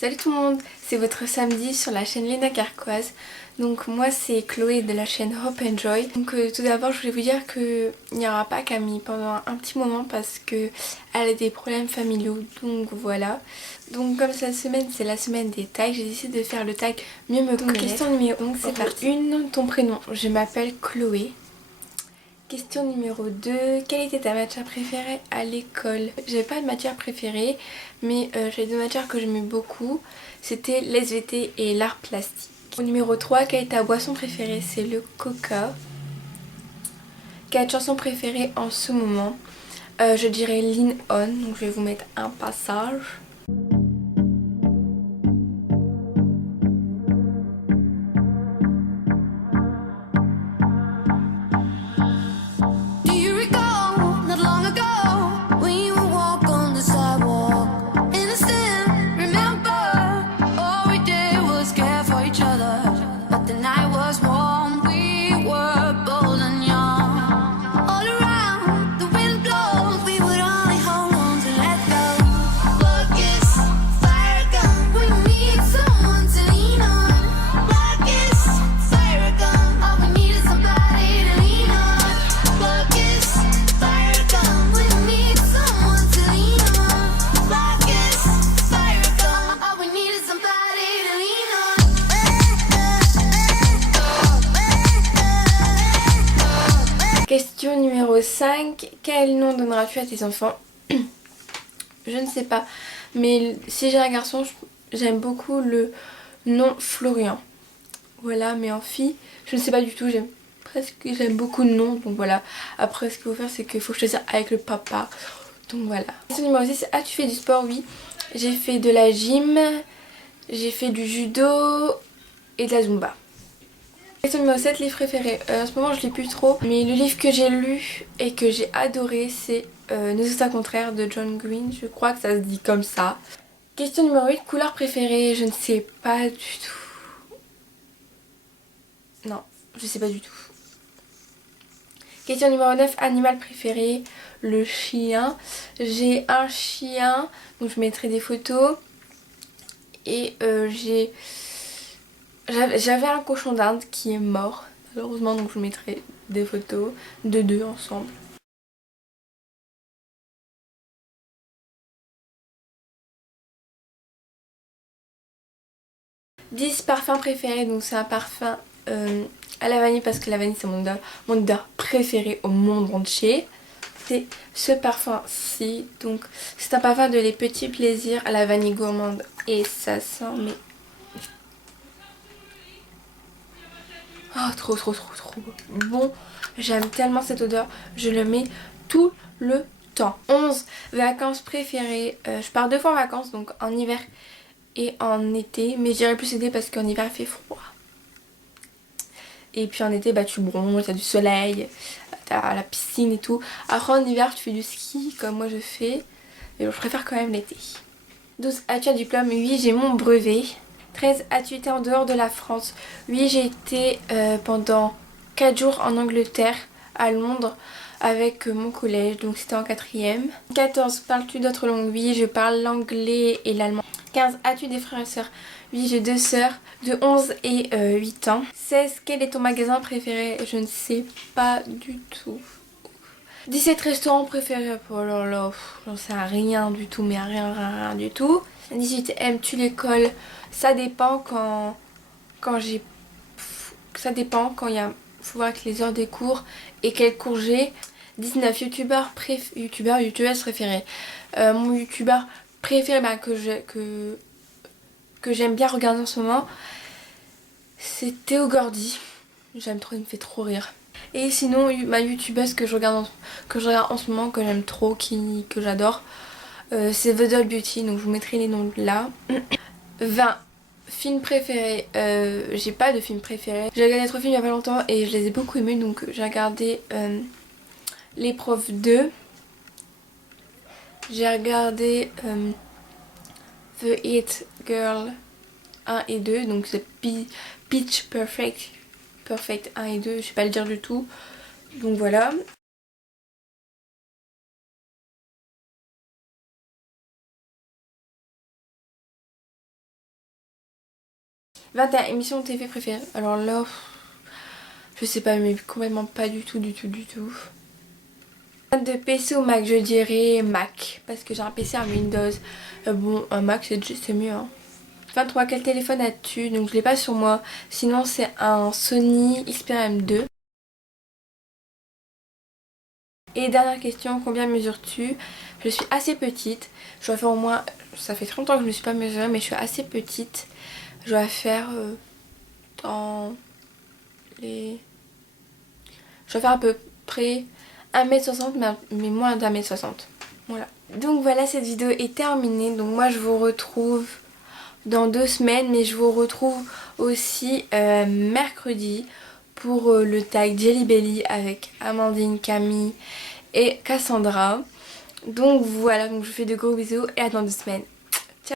Salut tout le monde, c'est votre samedi sur la chaîne Léna Carquoise. Donc moi c'est Chloé de la chaîne Hope and Joy. Donc tout d'abord je voulais vous dire qu'il n'y aura pas Camille pendant un petit moment parce que elle a des problèmes familiaux. Donc voilà. Donc comme cette semaine c'est la semaine des tags, j'ai décidé de faire le tag mieux me connaître. Question numéro 1, c'est parti. Ton prénom. Je m'appelle Chloé. Question numéro 2, quelle était ta matière préférée à l'école? J'avais pas de matière préférée, mais j'avais deux matières que j'aimais beaucoup. C'était l'SVT et l'art plastique. Numéro 3, quelle est ta boisson préférée? C'est le coca. Quelle est ta chanson préférée en ce moment? Je dirais Lean On, donc je vais vous mettre un passage. Question numéro 5. Quel nom donneras-tu à tes enfants? Je ne sais pas. Mais si j'ai un garçon, j'aime beaucoup le nom Florian. Voilà, mais en fille, je ne sais pas du tout. J'aime beaucoup de noms. Donc voilà. Après, ce qu'il faut faire, c'est qu'il faut choisir avec le papa. Donc voilà. Question numéro 6. As-tu fait du sport? Oui. J'ai fait de la gym. J'ai fait du judo et de la zumba. Question numéro 7, livre préféré. En ce moment je lis plus trop, mais le livre que j'ai lu et que j'ai adoré c'est Nous sommes contraire de John Green, je crois que ça se dit comme ça. Question numéro 8, couleur préférée, je ne sais pas du tout. Non, je sais pas du tout. Question numéro 9, animal préféré, le chien. J'ai un chien, donc je mettrai des photos. Et j'avais un cochon d'Inde qui est mort, malheureusement, donc je vous mettrai des photos de deux ensemble. « 10 parfums préférés », donc c'est un parfum à la vanille parce que la vanille c'est mon odeur préférée au monde entier. C'est ce parfum-ci, donc c'est un parfum de Les Petits Plaisirs à la vanille gourmande et ça sent mais... Oh, trop bon. J'aime tellement cette odeur. Je le mets tout le temps. 11 vacances préférées. Je pars 2 fois en vacances, donc en hiver et en été. Mais je dirais plus été parce qu'en hiver il fait froid. Et puis en été, bah, tu bronzes, t'as du soleil, t'as la piscine et tout. Après en hiver, tu fais du ski comme moi je fais. Mais bon, je préfère quand même l'été. 12 as-tu un diplôme? Oui, j'ai mon brevet. 13. As-tu été en dehors de la France? Oui, j'ai été pendant 4 jours en Angleterre, à Londres, avec mon collège, donc c'était en 4e. 14. Parles-tu d'autres langues? Oui, je parle l'anglais et l'allemand. 15. As-tu des frères et sœurs? Oui, j'ai 2 sœurs de 11 et 8 ans. 16. Quel est ton magasin préféré? Je ne sais pas du tout. 17 restaurants préférés? Oh là là, j'en sais rien du tout, mais rien du tout. 18. Aimes-tu l'école? Ça dépend quand j'ai... Ça dépend quand il y a... Faut voir avec les heures des cours et quel cours j'ai. 19. Youtubeurs préférés. Mon youtubeur préféré que j'aime bien regarder en ce moment, c'est Théo Gordy. J'aime trop, il me fait trop rire. Et sinon, ma youtubeuse que je regarde en ce moment, que j'aime trop, que j'adore, c'est The Doll Beauty, donc je vous mettrai les noms là. 20. Film préféré. J'ai pas de film préféré. J'ai regardé 3 films il y a pas longtemps et je les ai beaucoup aimés, donc j'ai regardé L'épreuve 2. J'ai regardé The It Girl 1 et 2, donc c'est Pitch Perfect 1 et 2, je sais pas le dire du tout. Donc voilà. 21 émissions de TV préférées. Alors là, je sais pas, mais complètement pas du tout. De PC ou Mac, je dirais Mac. Parce que j'ai un PC en Windows. Bon, un Mac c'est mieux. Hein. 23, quel téléphone as-tu? Donc je l'ai pas sur moi. Sinon c'est un Sony Xperia M2. Et dernière question, combien mesures-tu? Je suis assez petite. Je dois faire au moins... Ça fait 30 ans que je ne me suis pas mesurée, mais je suis assez petite. Je dois faire dans les... Je dois faire à peu près 1m60, mais moins d'1m60. Voilà. Donc voilà, cette vidéo est terminée. Donc moi je vous retrouve dans 2 semaines, mais je vous retrouve aussi mercredi pour le tag Jelly Belly avec Amandine, Camille et Cassandra. Donc voilà, donc je vous fais de gros bisous et à dans 2 semaines.